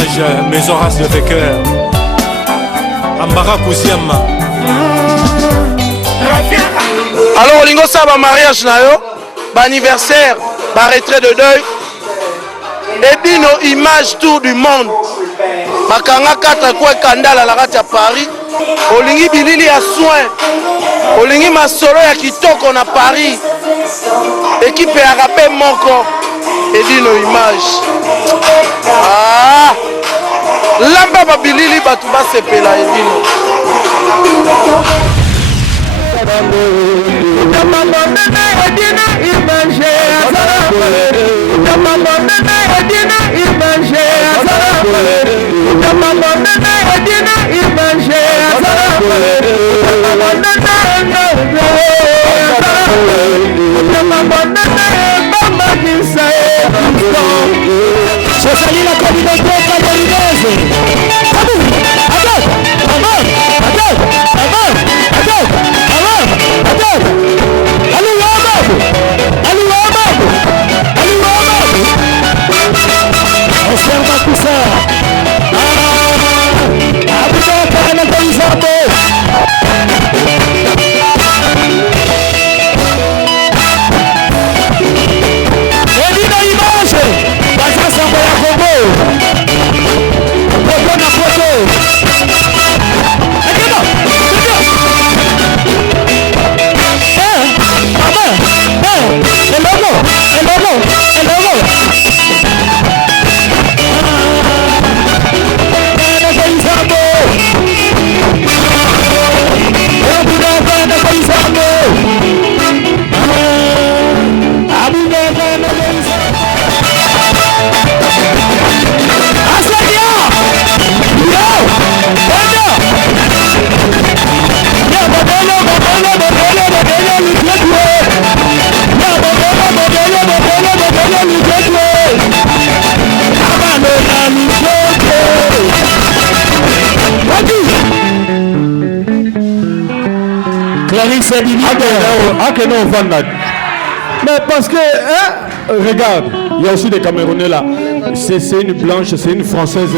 image Maison Race de Fecker Ambara Kousiama. Alors olingo ça ba mariage na yo, ba anniversaire, ba retrait de deuil. Et bino image tour du monde. Bakanga kata kwa kandala la kati ya Paris. Olingi bilili ya soin. Olingi masolo ya kitoko na Paris. Équipe ya rapé moko. Et bino image. Ah! Lamba ba bilili batu ba sepela et bino. Je salue la communauté camerounaise. Mais parce que, hein, regarde, il y a aussi des Camerounais là. C'est une blanche, c'est une française.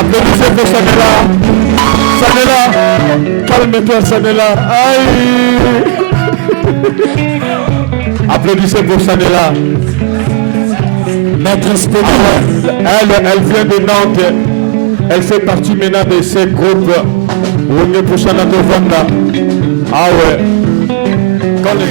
Applaudissez pour Sanela. Sanela, calme-toi Sanela. Aïe. Applaudissez pour Sanela. Notre elle vient de Nantes. Elle fait partie maintenant de ces groupes. On est pour Sanata Vanda. Ah ouais. Quand les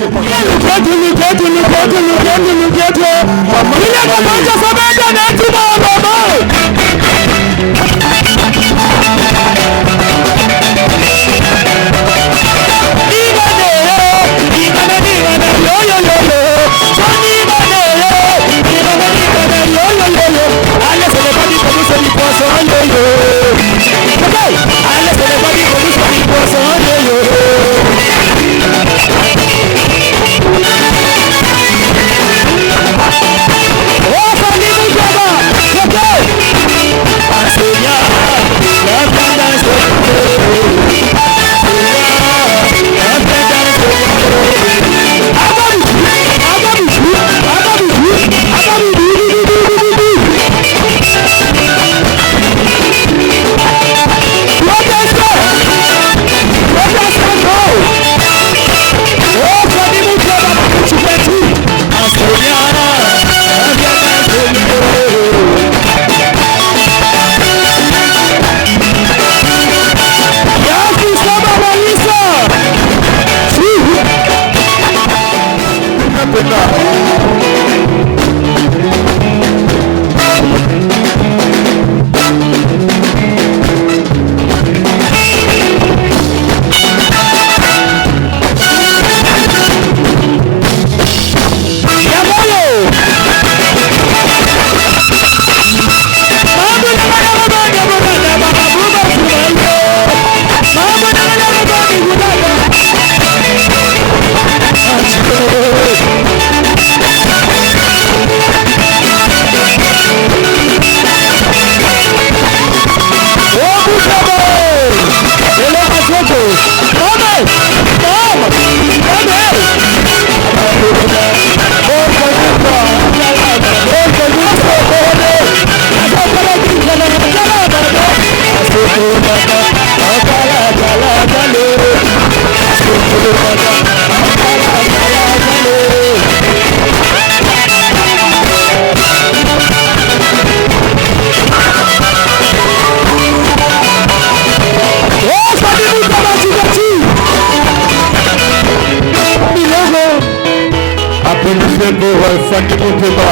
Fanny Mouteba.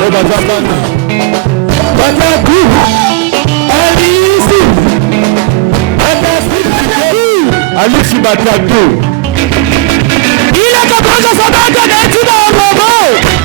Oh, Bazabana. Batatu. Alice Batatu. Il a compris que ça va donner tout dans le robot.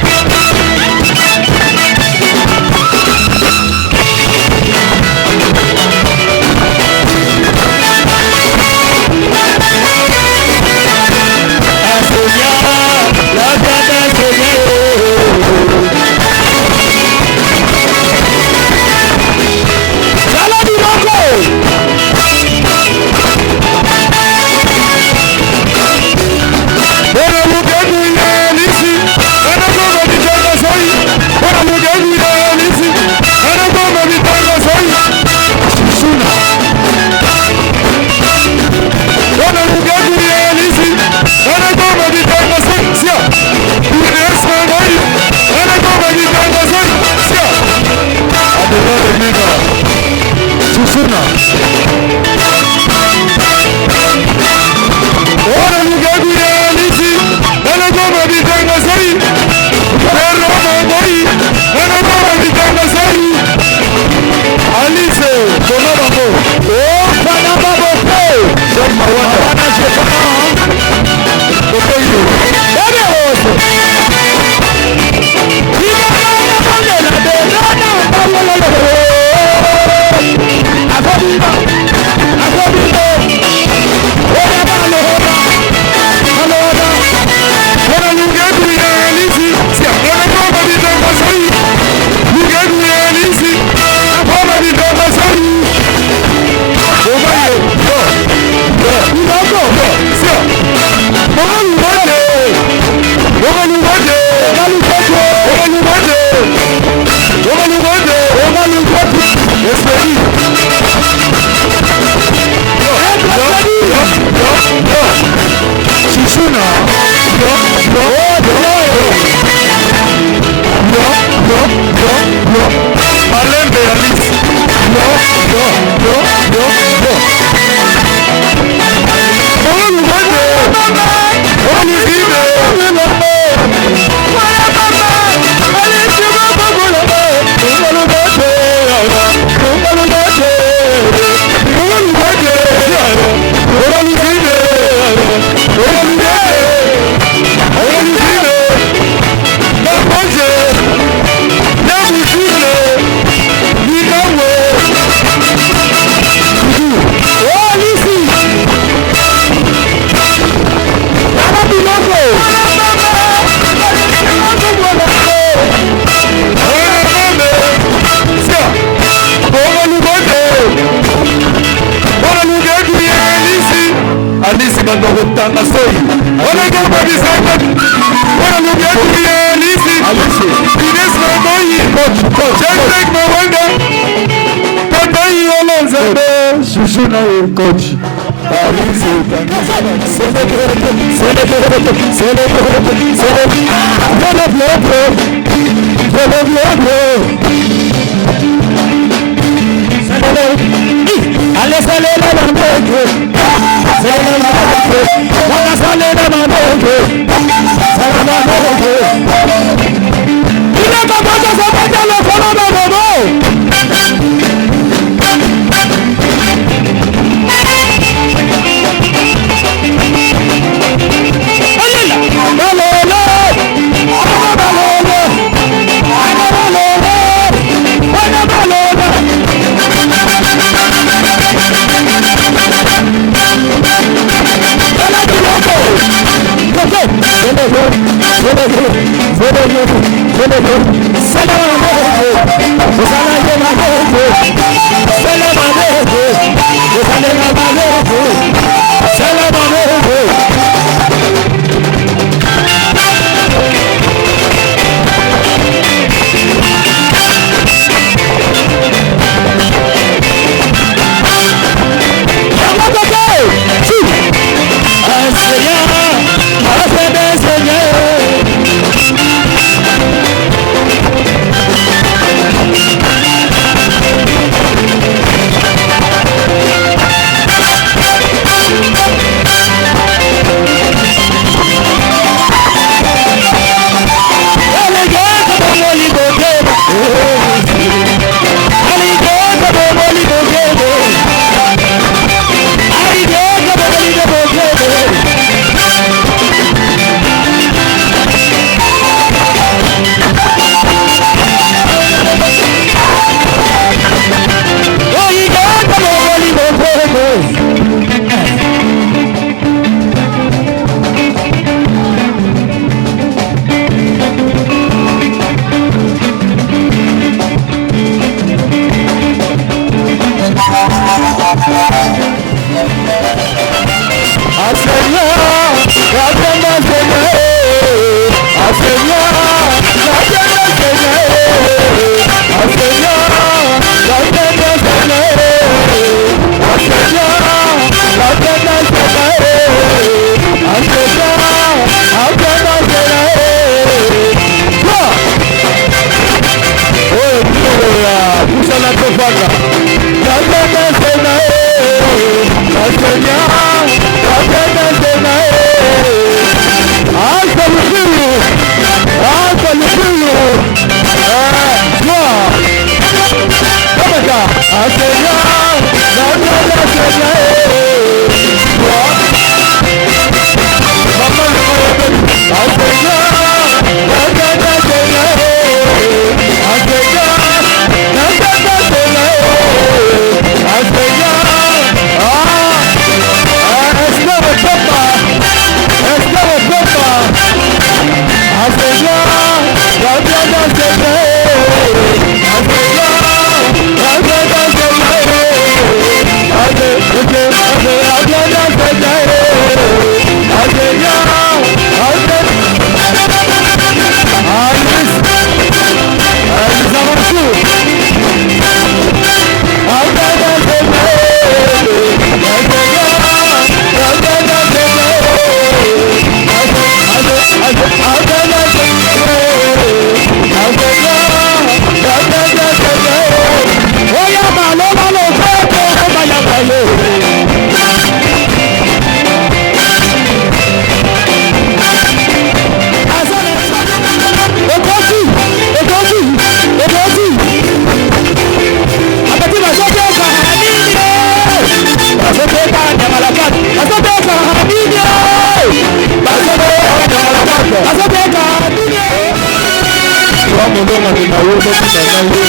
na yo tokina na ye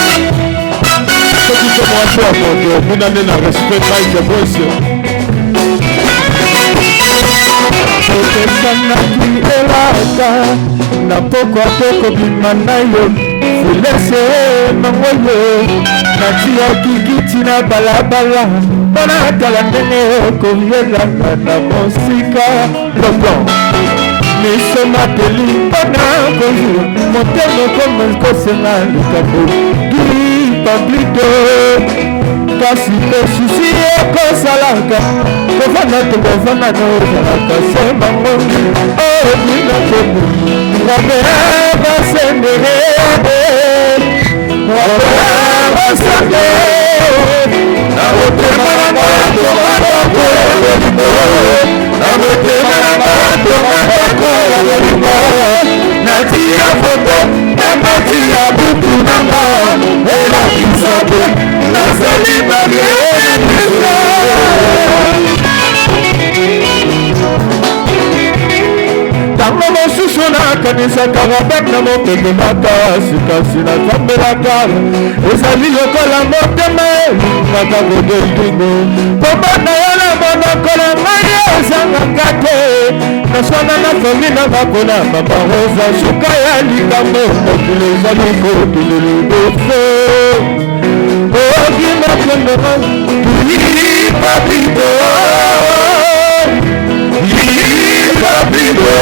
soki te mwasi ya moto mina nde na respect Mike Boys okesanaki elaka na pokwa te kobima na yo fulese mangoyo natiaki kiti na balabala mpona tala ndenge okoyelanga na mosika loplan miso mapeli mpona kozwa motema koma kosenga likambo gipablito kasi mpe susi ekosalaka kovanda tokofanda nozalaka se mangongi obina temu ngabebasendere ngabebasende na motema na motomatoko ya bolimo na motema na motomatoko ya bolimo natia foto na mati ya butu nanga elakisabe nazali babienisa ntango mosusu nakanisaka rabek na mopepe makasikasi natambelaka ezali lokola motema elingaka kodelingo pomona yo na monoko na ngai ezangaka te naswana na fami na bakona mabarosa suka ya likambo mokili ezali kotelelibofo ogi mokendoma lipapito lipapito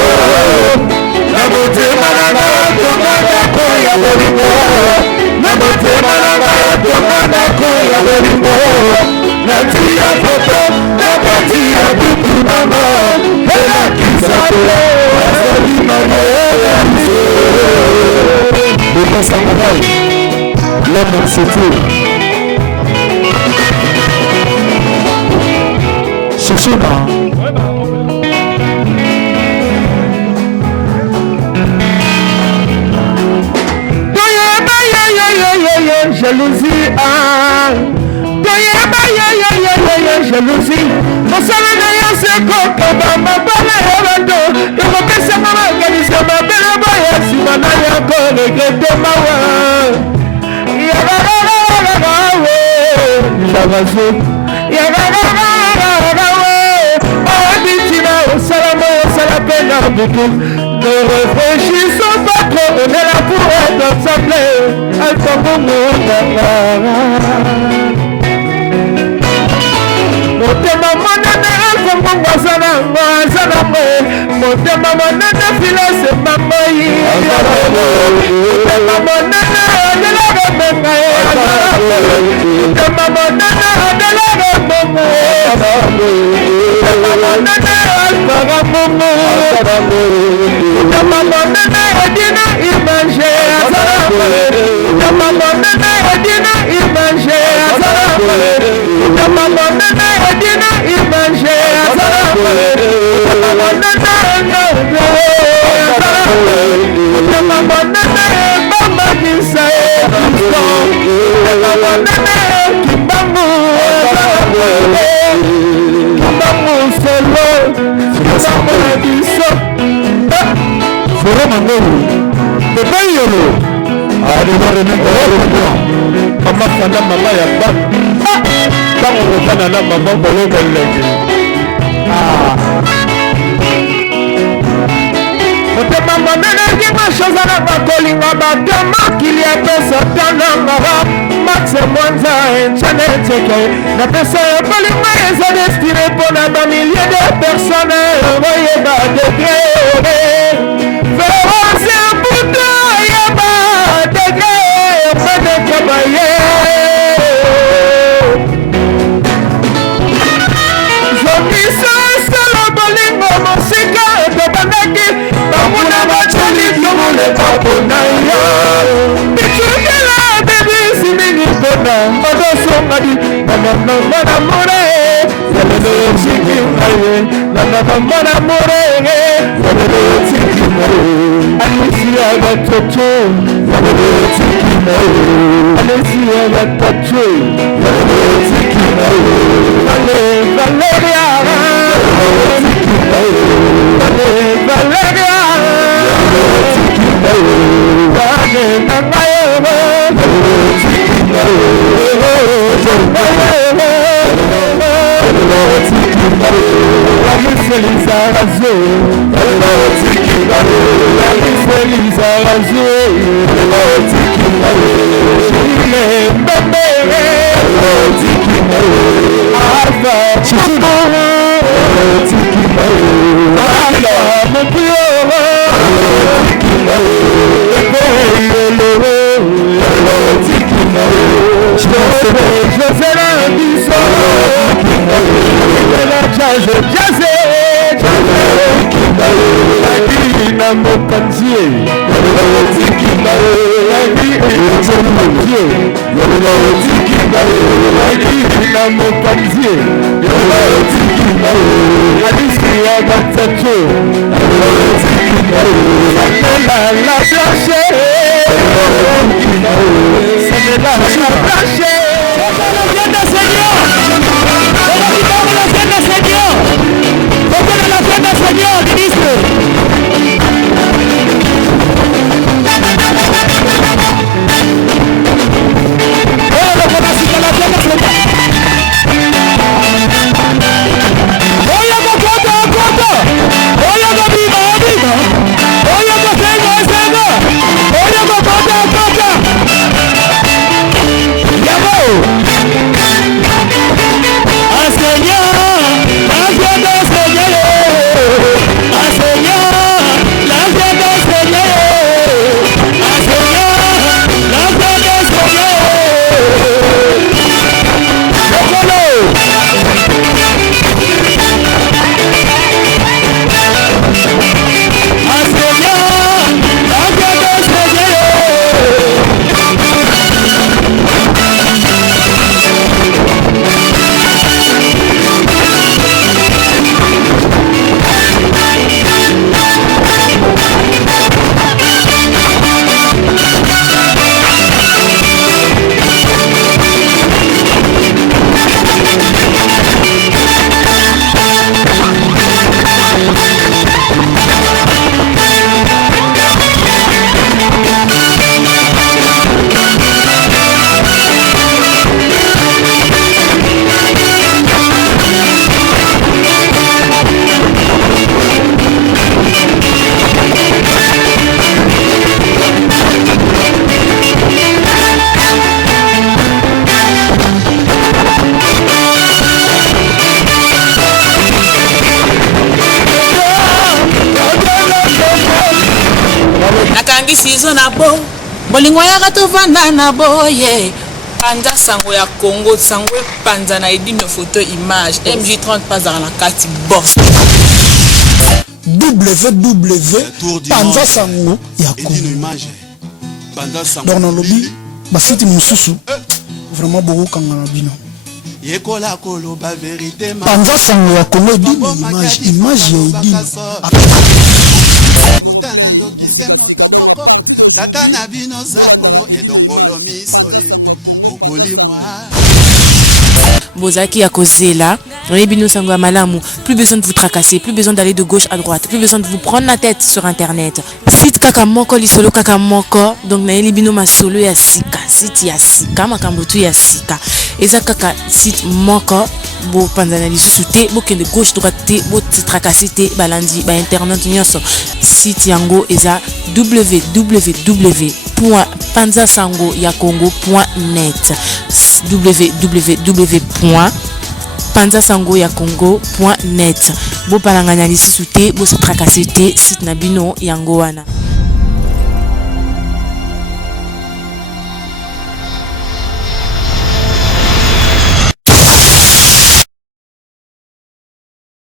na motema na batonganako ya bolingo na motema na batonganako ya bolingo natia foto na pati ya butu nanga elakisabe azali mamoyeliso epasangabai l'homme c'est Shishima jalousie toyeba jalousie mosala na yo sekokoba mabala ya bato ekopesanga makanisa mabele baya nsima na yango regrete mawa yarararararawe lavazo yarararararawe obitina osalamo osala mpe na butu ne réfléchissons pas trop, on est là pour être ensemble. Motema monene alfongo ngwazana ngwazana mwe motema monene filose mamoi motema monene adelage menga motema monene adelage menga motema monene alfaga mungu motema monene edina imanje motema monene edina imanje motema monene edina imanje motema monene bamba kisae motema monene kimbangu kimbangu solo kimbangu ediso foro mangoro bebe yolo adibare nengoro mama fanda mama ya ba tango kofana na mama bolongo lenge motema monene kinga shozana bakolinga batema kili apesa tanangara maxe mwanza enchaneteke na pesa ya bolinga eza destine mpona bamilie de personne oye badegre ferose mputa ya badegre omedekobaye zongisa sala bolingo mosika etobandaki bamuna bacoli tomole papona yo bitukela bebisi mingi mpona odosongadi nananamona more zeleleotiki ngaye nananamona more zeleleotiki ngaye alisia batoto zeleleotiki ngaye alisia batoto zeleleotiki ngaye ale valeria zeleleotiki ngaye ale valeria zeleleotiki ngaye ale nangaye Sizo na bo bolingo ya katovanda na boye Panza sango ya Congo sango panza na edino photo image MJ30 pas na kati boss Panza sango ya Congo donc na lobby basiti mususu vraiment beaucoup kangana bino yekola koloba vérité Panza sango ya Congo edino image ya edino kutana ndokise moto moko tata na bino zakolo edongolo miso okolimwa Bozaki ya kozela Rebino sango ya malamu, plus besoin de vous tracasser, plus besoin d'aller de gauche à droite, plus besoin de vous prendre la tête sur internet. Site kaka moko lisolo kaka moko, donc na elibino masolo ya sika, site ya sika makambo tu ya sika. Eza kaka site moko bo panzana lisusu te, bo kende gauche droite te, bo tracasser te balandi ba internet nyonso. Site yango eza www.panzasangoyakongo.net www.panzasangoyakongo.net bo palanganya lisusu te, bo se tracasser te, site na bino yango wana.